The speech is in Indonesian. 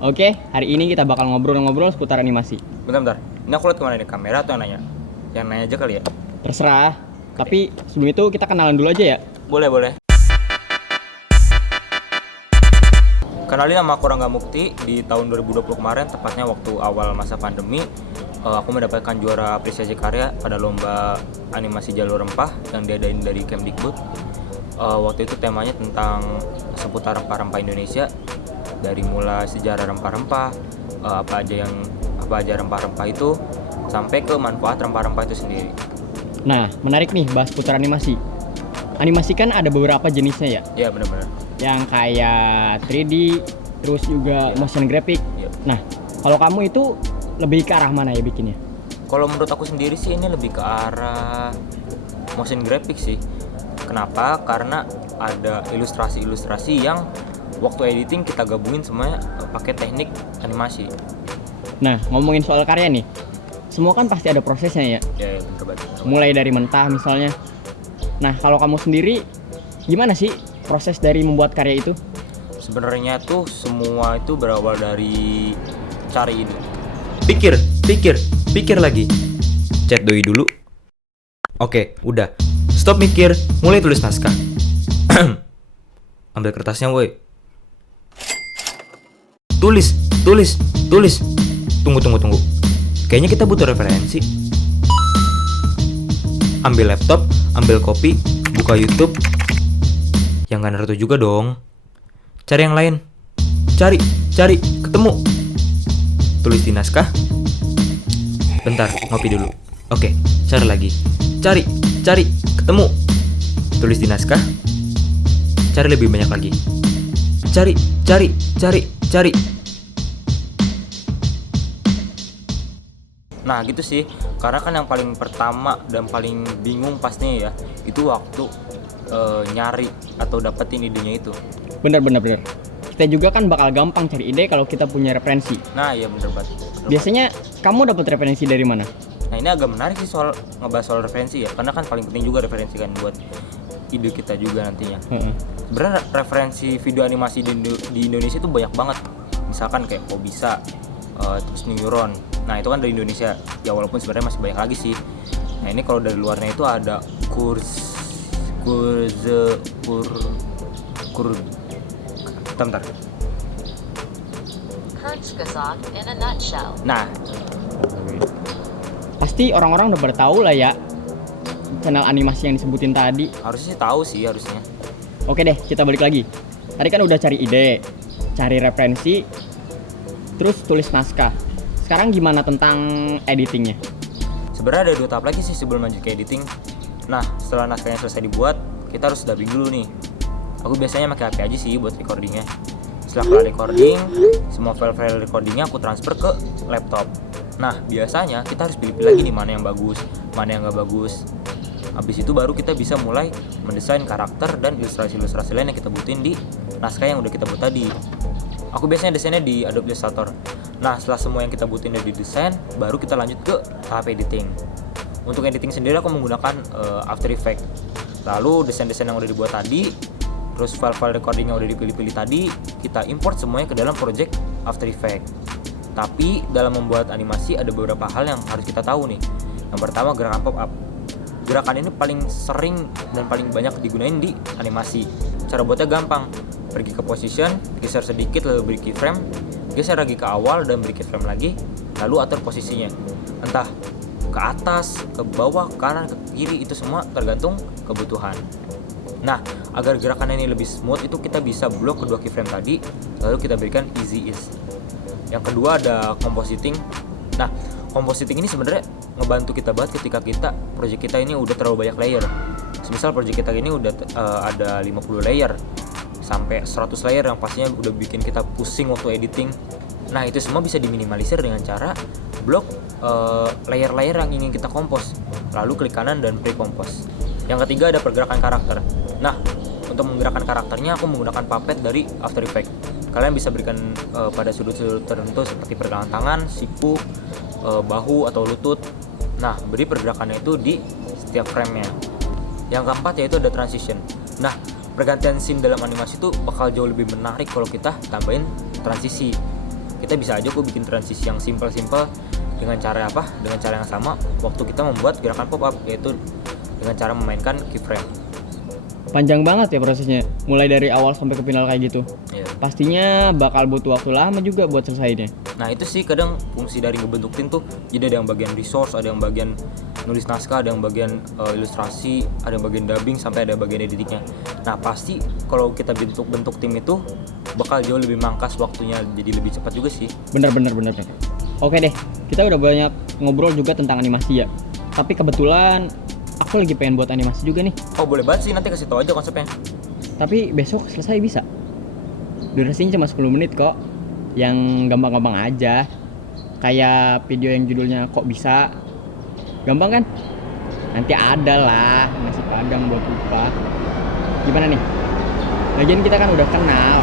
Oke, hari ini kita bakal ngobrol-ngobrol seputar animasi. Bentar. Ini aku lihat kemana nih? Kamera atau yang nanya? Yang nanya aja kali ya? Terserah. Tapi sebelum itu kita kenalan dulu aja ya. Boleh. Kenalin, nama aku Rangga Mukti. Di tahun 2020 kemarin, tepatnya waktu awal masa pandemi, aku mendapatkan juara apresiasi karya pada lomba animasi Jalur Rempah yang diadain dari Kemdikbud. Waktu itu temanya tentang seputar rempah-rempah Indonesia, dari mulai sejarah rempah-rempah, apa aja rempah-rempah itu, sampai ke manfaat rempah-rempah itu sendiri. Nah, menarik nih bahas seputar animasi. Animasi kan ada beberapa jenisnya ya, Ya, benar-benar. yang kayak 3D, terus juga motion graphic. Ya. Nah, kalau kamu itu lebih ke arah mana ya bikinnya? Kalau menurut aku sendiri sih ini lebih ke arah motion graphic sih. Kenapa? Karena ada ilustrasi-ilustrasi yang waktu editing kita gabungin semuanya pakai teknik animasi. Nah, ngomongin soal karya nih, semua kan pasti ada prosesnya ya. Ya, bener banget. Mulai dari mentah misalnya. Nah, kalau kamu sendiri, gimana sih proses dari membuat karya itu? Sebenarnya tuh semua itu berawal dari cari ide. Pikir lagi. Chat doi dulu. Oke, udah. Stop mikir, mulai tulis naskah. Ambil kertasnya, woi. Tulis. Tunggu. Kayaknya kita butuh referensi. Ambil laptop, ambil kopi, buka YouTube. Yang gak Naruto juga dong. Cari yang lain. Cari, ketemu. Tulis di naskah. Bentar, ngopi dulu. Oke, cari lagi. Cari, ketemu. Tulis di naskah. Cari lebih banyak lagi. Cari. Nah gitu sih, karena kan yang paling pertama dan paling bingung pastinya ya, itu waktu nyari atau dapetin idenya itu. Bener. Kita juga kan bakal gampang cari ide kalau kita punya referensi. Nah iya bener banget. Biasanya kamu dapat referensi dari mana? Nah ini agak menarik sih soal ngebahas soal referensi ya, karena kan paling penting juga referensi kan buat ide kita juga nantinya. Sebenarnya referensi video animasi di Indonesia itu banyak banget. Misalkan kayak Kobisa, terus Neuron. Nah itu kan dari Indonesia ya, walaupun sebenarnya masih banyak lagi sih. Nah ini kalau dari luarnya itu ada bentar. Kurzgesagt in a nutshell. Nah, Pasti orang-orang udah pada tahu lah ya channel animasi yang disebutin tadi. harusnya sih tahu sih harusnya. Oke deh, kita balik lagi. Tadi kan udah cari ide, cari referensi, terus tulis naskah. Sekarang gimana tentang editingnya? Sebenarnya ada 2 tahap lagi sih sebelum lanjut ke editing. Nah, setelah naskahnya selesai dibuat, kita harus dubbing dulu nih. Aku biasanya pakai HP aja sih buat recordingnya. Setelah kelar recording, semua file-file recordingnya aku transfer ke laptop. Nah, biasanya kita harus pilih-pilih lagi nih mana yang bagus, mana yang nggak bagus. Habis itu baru kita bisa mulai mendesain karakter dan ilustrasi-ilustrasi lain yang kita butuhin di naskah yang udah kita buat tadi. Aku biasanya desainnya di Adobe Illustrator. Nah, setelah semua yang kita butuhin udah didesain, baru kita lanjut ke tahap editing. Untuk editing sendiri aku menggunakan After Effects. Lalu desain-desain yang udah dibuat tadi, terus file-file recording yang udah dipilih-pilih tadi, kita import semuanya ke dalam project After Effects. Tapi dalam membuat animasi ada beberapa hal yang harus kita tahu nih. Yang pertama, gerakan pop-up. Gerakan ini paling sering dan paling banyak digunain di animasi. Cara buatnya gampang. Pergi ke position, geser sedikit lalu beri keyframe, geser lagi ke awal dan beri keyframe lagi, lalu atur posisinya. Entah ke atas, ke bawah, ke kanan, ke kiri, itu semua tergantung kebutuhan. Nah, agar gerakan ini lebih smooth itu kita bisa blok kedua keyframe tadi, lalu kita berikan easy ease. Yang kedua ada compositing. Nah, compositing ini sebenarnya ngebantu kita banget ketika project kita ini udah terlalu banyak layer. Misal project kita ini udah ada 50 layer sampai 100 layer yang pastinya udah bikin kita pusing waktu editing. Nah, itu semua bisa diminimalisir dengan cara blok layer-layer yang ingin kita kompos, lalu klik kanan dan pre-compose. Yang ketiga ada pergerakan karakter. Nah, untuk menggerakkan karakternya aku menggunakan puppet dari After Effects. Kalian bisa berikan pada sudut-sudut tertentu seperti pergelangan tangan, siku, bahu atau lutut. Nah, beri pergerakannya itu di setiap frame-nya. Yang keempat yaitu ada transition. Nah, pergantian scene dalam animasi tuh bakal jauh lebih menarik kalau kita tambahin transisi. Kita bisa aja kok bikin transisi yang simple-simple dengan cara apa? Dengan cara yang sama waktu kita membuat gerakan pop up, yaitu dengan cara memainkan keyframe. Panjang banget ya prosesnya, mulai dari awal sampai ke final kayak gitu. Iya. Pastinya bakal butuh waktu lama juga buat selesainya. Nah itu sih kadang fungsi dari ngebentuk tim tuh, jadi ada yang bagian resource, ada yang bagian nulis naskah, ada yang bagian ilustrasi, ada yang bagian dubbing, sampai ada bagian editingnya. Nah pasti kalau kita bentuk tim itu bakal jauh lebih mangkas waktunya, jadi lebih cepat juga sih. Bener. Oke deh, kita udah banyak ngobrol juga tentang animasi ya. Tapi kebetulan aku lagi pengen buat animasi juga nih. Oh boleh banget sih, nanti kasih tau aja konsepnya. Tapi besok selesai bisa. Durasinya cuma 10 menit kok. Yang gampang-gampang aja. Kayak video yang judulnya Kok Bisa. Gampang kan? Nanti ada lah nasi padang buat buka. Gimana nih? Lagian kita kan udah kenal.